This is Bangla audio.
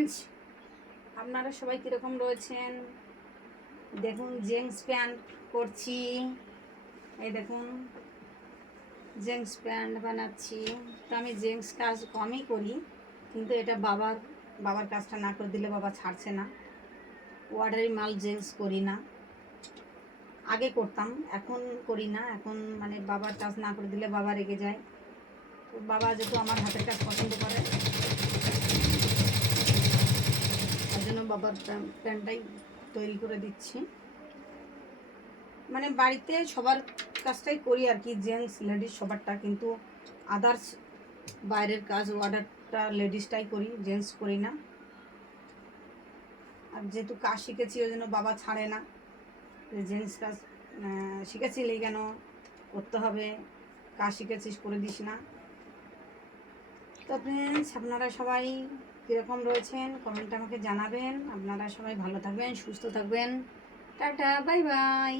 ফ্রেন্ডস, আপনারা সবাই কীরকম রয়েছেন? দেখুন জিন্স প্যান্ট করছি। এই দেখুন জিন্স প্যান্ট বানাচ্ছি। তো আমি জিন্স কাজ কমই করি, কিন্তু এটা বাবার কাজটা না করে দিলে বাবা ছাড়ছে না। অর্ডারি মাল জিন্স করি না, আগে করতাম, এখন করি না। এখন মানে বাবার কাজ না করে দিলে বাবা রেগে যায়। তো বাবা যেহেতু আমার হাতের কাজ পছন্দ করে, তার জন্য বাবার প্যান্টটাই তৈরি করে দিচ্ছি। মানে বাড়িতে সবার কাজটাই করি আর কি, জেন্টস লেডিস সবারটা, কিন্তু আদার্স বাইরের কাজ অর্ডারটা লেডিসটাই করি, জেন্টস করি না। আর যেহেতু কাজ শিখেছি ওই জন্য বাবা ছাড়ে না, যে জেন্টস কাজ শিখেছিলি কেন, করতে হবে, কাজ শিখেছিস করে দিস না। তো ফ্রেন্ডস, আপনারা সবাই কীরকম রয়েছেন কমেন্টে আমাকে জানাবেন। আপনারা সবাই ভালো থাকবেন, সুস্থ থাকবেন। Tata, bye bye.